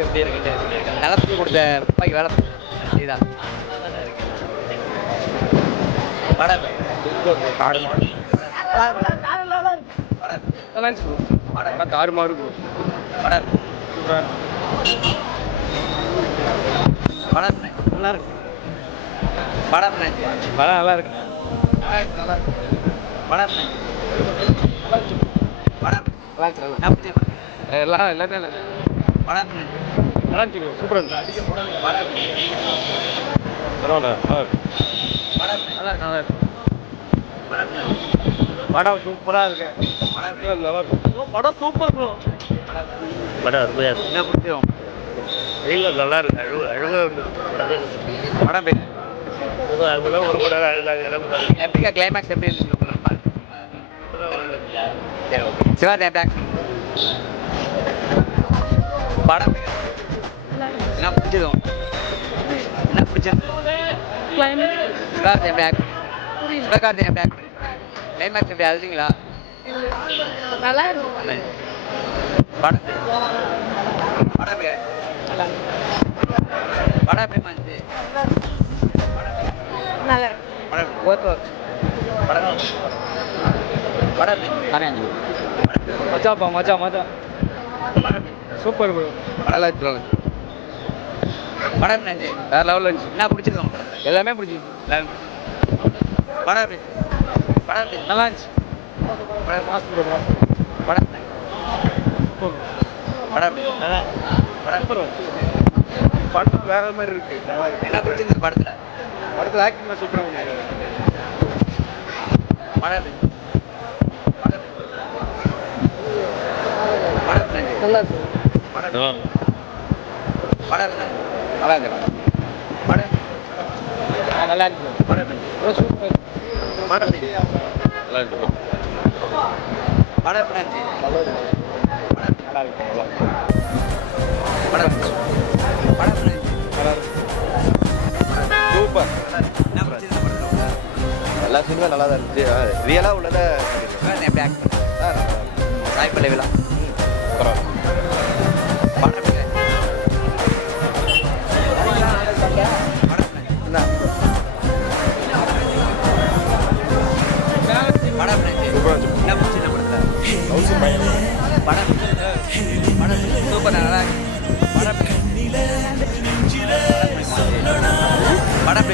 Climax எப்படி இருக்குன்னு சொல்லியிருக்காங்க. நிலத்துக்கு கொடுத்த துப்பாக்கி வேலை இதுதான். படம் தாறுமாறு ப்ரோ. படம் சூப்பராக படம் நல்லா இருக்கு. படம் படம் நல்லா இருக்கு. படம் படம் எல்லாம் எல்லாத்தையும் நல்லா படம் நல்லா இருந்துச்சு ப்ரோ. சூப்பராக இருந்துச்சு. பரவாயில்ல நல்லா இருக்கு. நல்லா இருக்கு. படம் சூப்பராக இருக்கு. நல்லா இருக்கு. படம் சூப்பர் ப்ரோ. படம் அருமையாக இருக்கு. என்ன பிடிக்கும்? வெயில் நல்லா இருக்கு. அழுகாக இருக்கு. படம் பேர் அதுக்குள்ள ஒரு படம் அழுதாங்க. எப்படிக்கா கிளைமேக்ஸ் எப்படி இருந்துச்சு? சிவாஜி படம் என்ன பிடிச்சதும் என்ன பிடிச்சது? சிவகார்த்திகேயன் கிளைமேக்ஸ் எப்படி அழுதிங்களா? நல்லா இருக்கும். படம் படம் படம் எப்படி வந்துச்சு? நல்லா இருக்கும். படம் படம் படம் மச்சாப்பா மச்சான் சூப்பர் ப்ரோ. நல்லா இருக்கு. படம் வேற லெவலில் இருந்துச்சு. என்ன பிடிச்சிருக்கோம்? எல்லாமே பிடிச்சிருக்கு. படம் படம் நல்லா இருந்துச்சு. படம் மாஸ் ப்ரோ. படம் படம் படம் ப்ரோ. படம் வேற மாதிரி இருக்கு. என்ன பிடிச்சிருக்கு படத்தில் ஆக்டிங்லாம் சூப்பராக பண்ணிருக்காரு. படம் நல்லா இருக்கு. படம் நல்லா இருக்கு. படம் நல்லா இருக்கு. படம் சூப்பர். படம் நல்லா இருக்கு. படம் நல்லா இருக்கு. படம் படம் நல்லா இருக்கு. சூப்பர். என்ன பிடிச்சிருக்கு படத்தில்? எல்லா சினிமா நல்லா தான் இருந்துச்சு. ரியலாக உள்ளதை எப்படி ஆக்ட் பண்ண சாய் பல்லவிலாம் பரவாயில்ல. படம் படம் என்ன பிடிச்சி படத்தில் படம் படம் சூப்பர் நல்லா படம் படம்